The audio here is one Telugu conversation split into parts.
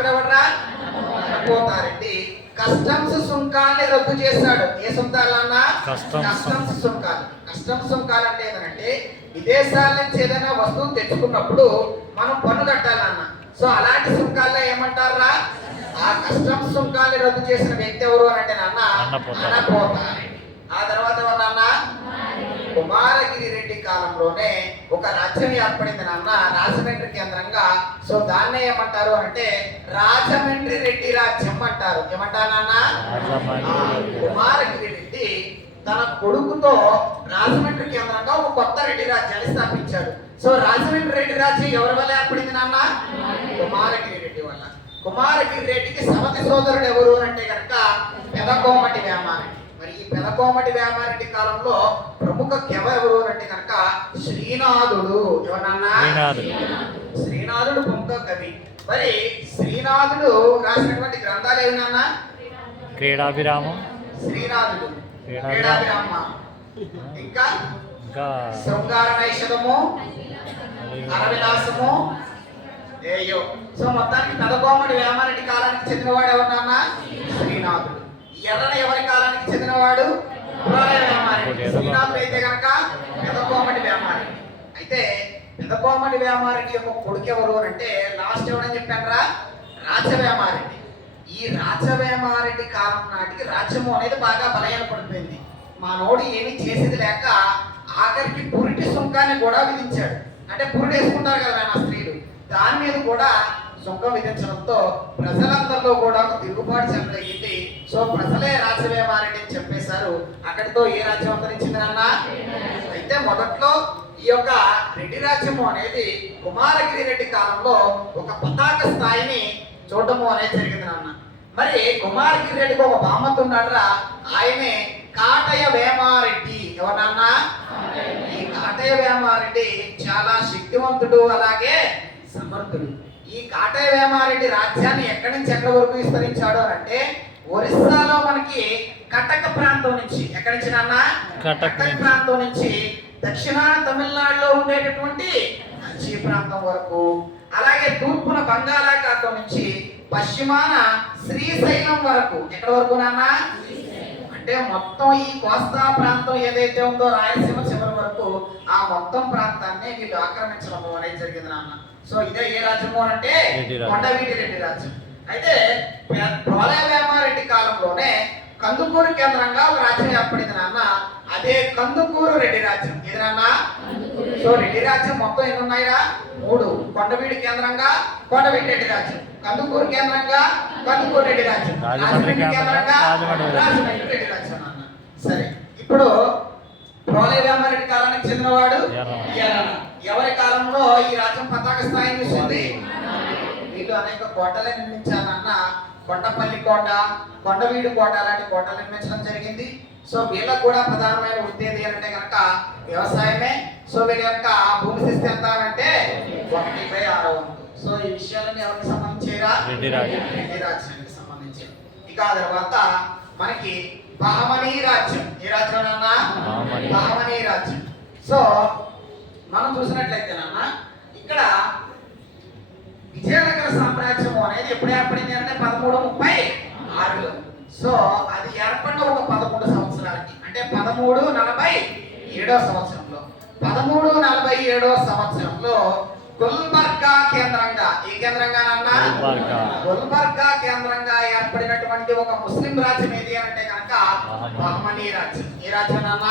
శాసకుడు ఎవడరా? పోతారెడ్డి కస్టమ్స్ సుంకాన్ని రద్దు చేశాడు. ఏ సుంకాలన్నా? కస్టమ్స్ సుంకాలు. కస్టమ్స్ సుంకాలు అంటే ఏంటంటే విదేశాల నుంచి ఏదైనా వస్తువు తెచ్చుకున్నప్పుడు మనం పన్ను కట్టాలన్న. సో అలాంటి సుంకాల్లో ఏమంటారా? ఆ కస్టమ్స్ సుంకాన్ని రద్దు చేసిన వ్యక్తి ఎవరు అంటే నాన్న పోతారెడ్డి. ఆ తర్వాత ఎవరన్నా? కుమారగిరి రెడ్డి కాలంలోనే ఒక రాజ్యం ఏర్పడింది నాన్న, రాజమండ్రి కేంద్రంగా. సో దాన్నే ఏమంటారు అంటే రాజమండ్రి రెడ్డి రాజ్యం అంటారు. ఏమంటారు నాన్న? కుమారగిరి రెడ్డి తన కొడుకుతో రాజమండ్రి కేంద్రంగా ఒక కొత్త రెడ్డి రాజ్యాన్ని స్థాపించాడు. సో రాజమండ్రి రెడ్డి రాజ్యం ఎవరి వల్ల ఏర్పడింది నాన్న? కుమారగిరి రెడ్డి వల్ల. కుమారగిరి రెడ్డికి సవతి సోదరుడు ఎవరు అంటే కనుక పెదకోమటి వేమారెడ్డి. మరి ఈ పెదకోమటి వేమారెడ్డి కాలంలో ప్రముఖ కవి ఎవరు అంటే కనుక శ్రీనాథుడు. ఎవరన్నా? శ్రీనాథుడు ప్రముఖ కవి. మరి శ్రీనాథుడు రాసినటువంటి గ్రంథాలు ఏవి నాన్న? క్రీడాభిరామం, శ్రీనాథుడు క్రీడాభిరామ, ఇంకా శృంగార నైషధము, అరవిలాసము. ఏయో. సో మొత్తానికి పెదకోమటి వేమారెడ్డి కాలానికి చెందినవాడు ఎవరన్నా? శ్రీనాథుడు. ఎర్రన ఎవరి కాలానికి చెందినవాడు? శ్రీనాథుడు అయితే కనుక పెదకోమటి వేమారెడ్డి. అయితే పెదకోమటి వేమారెడ్డి యొక్క కొడుకు ఎవరు అంటే లాస్ట్ ఎవరని చెప్పారా? రాచవేమారెడ్డి. ఈ రాచవేమారెడ్డి కాలం నాటికి రాజ్యము అనేది బాగా బలహీనపడిపోయింది. మా నోడు ఏమీ చేసేది లేక ఆఖరికి పురిటి సుంకాన్ని కూడా విధించాడు. అంటే పురిటి వేసుకుంటారు కదా నా స్త్రీలు, దాని మీద కూడా సుంకం విధించడంతో ప్రజలందరిలో కూడా ఒక తిరుగుబాటు చెలరేగింది. సో ప్రజలే రాజవేమారెడ్డి అని చెప్పేశారు. అక్కడితో ఏ రాజ్యం అంతరించింది నాన్న? అయితే మొదట్లో ఈ యొక్క రెడ్డి రాజ్యము అనేది కుమారగిరి రెడ్డి కాలంలో ఒక పతాక స్థాయిని చూడటము అనేది జరిగింది నాన్న. మరి కుమారగిరి రెడ్డికి ఒక బామ్మత్ ఉన్నాడురా, ఆయనే కాటయ్య వేమారెడ్డి. ఎవరన్నా? ఈ కాటయ్య వేమారెడ్డి చాలా శక్తివంతుడు, అలాగే సమర్థుడు. ఈ కాటయ్య వేమారెడ్డి రాజ్యాన్ని ఎక్కడి నుంచి ఎక్కడి వరకు విస్తరించాడు అంటే ఒరిస్సాలో మనకి కటక్ ప్రాంతం నుంచి, ఎక్కడి నుంచి నాన్న? కటక్ ప్రాంతం నుంచి దక్షిణాన తమిళనాడులో ఉండేటటువంటి కంచి ప్రాంతం వరకు, అలాగే తూర్పున బంగాళాఖాతం నుంచి పశ్చిమాన శ్రీశైలం వరకు. ఎక్కడి వరకు నాన్న? అంటే మొత్తం ఈ కోస్తా ప్రాంతం ఏదైతే ఉందో రాయలసీమ చివరి వరకు ఆ మొత్తం ప్రాంతాన్ని వీళ్ళు ఆక్రమించడం అనేది జరిగింది నాన్న. సో ఇదే ఏ రాజ్యము అంటే కొండవీటి రెడ్డి రాజ్యం. అయితే ప్రోలయ వేమారెడ్డి కాలంలోనే కందుకూరు కేంద్రంగా ఒక రాజ్యం ఏర్పడింది నాన్న. అదే కందుకూరు రెడ్డి రాజ్యం. ఇది నాన్న. సో రెడ్డి రాజ్యం మొత్తం ఎన్ని ఉన్నాయా? 3. కొండవీడి కేంద్రంగా కొండవీటి రెడ్డి రాజ్యం, కందుకూరు కేంద్రంగా కందుకూరు రెడ్డి రాజ్యం, రాజమండ్రి కేంద్రంగా రాజమండ్రి రెడ్డి రాజ్యం నాన్న. సరే, ఇప్పుడు ప్రోలయ వేమారెడ్డి కాలానికి చెందినవాడు ఎర్రన. ఎవరి కాలంలో ఈ రాజ్యం పతాక స్థాయిని చూసింది? వీళ్ళు అనేక కోటలు నిర్మించాలన్న కొండపల్లి కోట, కొండవీడు కోట లాంటి కోటలు నిర్మించడం జరిగింది. సో వీళ్ళకు కూడా ప్రధానమైన వృత్తి ఏది అంటే కనుక వ్యవసాయమే. సో వీళ్ళ యొక్క భూమి శిస్తు ఎంత అంటే 1/6 వంతు. సో ఈ విషయాలన్నీ ఎవరికి సంబంధించేరా? రెడ్డి రాజ్యానికి సంబంధించి. ఇక ఆ తర్వాత మనకి బహమనీ రాజ్యం. ఏ రాజ్యం నాన్న? బహమనీ రాజ్యం. సో మనం చూసినట్లయితే నాన్న ఇక్కడ విజయనగర సామ్రాజ్యం అనేది ఎప్పుడు ఏర్పడింది అంటే 1336లో. సో అది ఏర్పడిన ఒక 13 సంవత్సరాలకి, అంటే 1347వ సంవత్సరంలో 1347వ సంవత్సరంలో గుల్బర్గా కేంద్రంగా, ఈ కేంద్రంగా నాన్న గుల్బర్గా కేంద్రంగా ఏర్పడినటువంటి ఒక ముస్లిం రాజ్యం ఏది అంటే కనుక బహమనీ రాజ్యం. ఈ రాజ్యం నాన్న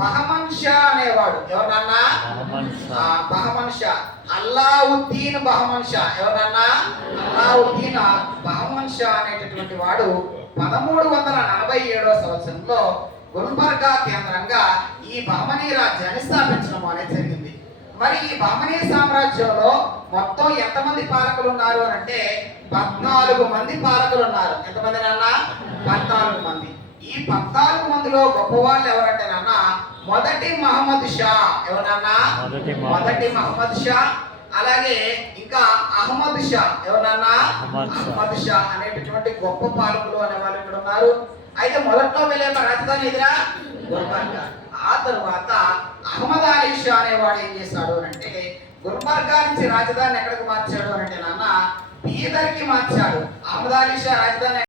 బహమన్ షా అనేవాడు. ఎవరన్నా? బహమన్ షా, అల్లావుద్దీన్ బహమన్ షా. ఎవరన్నా? అల్లావుద్దీన్ బహమన్ షా అనేటటువంటి వాడు 1347వ సంవత్సరంలో గుల్బర్గా కేంద్రంగా ఈ బహమనీ రాజ్యాన్ని స్థాపించడం అనేది జరిగింది. మరి ఈ బహమనీ సామ్రాజ్యంలో మొత్తం ఎంతమంది పాలకులు ఉన్నారు అంటే 14 మంది పాలకులు ఉన్నారు. ఎంతమంది నాన్న? 14 మంది. ఈ 14 మందిలో గొప్పవాళ్ళు ఎవరంటే నాన్న మొదటి మహమ్మద్ షా. ఎవరన్నా? మొదటి మహమ్మద్ షా. అలాగే ఇంకా అహ్మద్ షా. ఎవరన్నా? అహ్మద్ షా అనేటటువంటి గొప్ప పాలకులు అనే వాళ్ళు ఇక్కడ ఉన్నారు. అయితే మొదట్లో వెళ్ళే రాజధాని ఎదురా గుల్బర్గా. ఆ తరువాత అహ్మద్ అలీ షా అనేవాడు ఏం చేశాడు అంటే గుల్బర్గా నుంచి రాజధాని ఎక్కడికి మార్చాడు అంటే నాన్న బీదర్కి మార్చాడు. అహ్మదాలి షా రాజధాని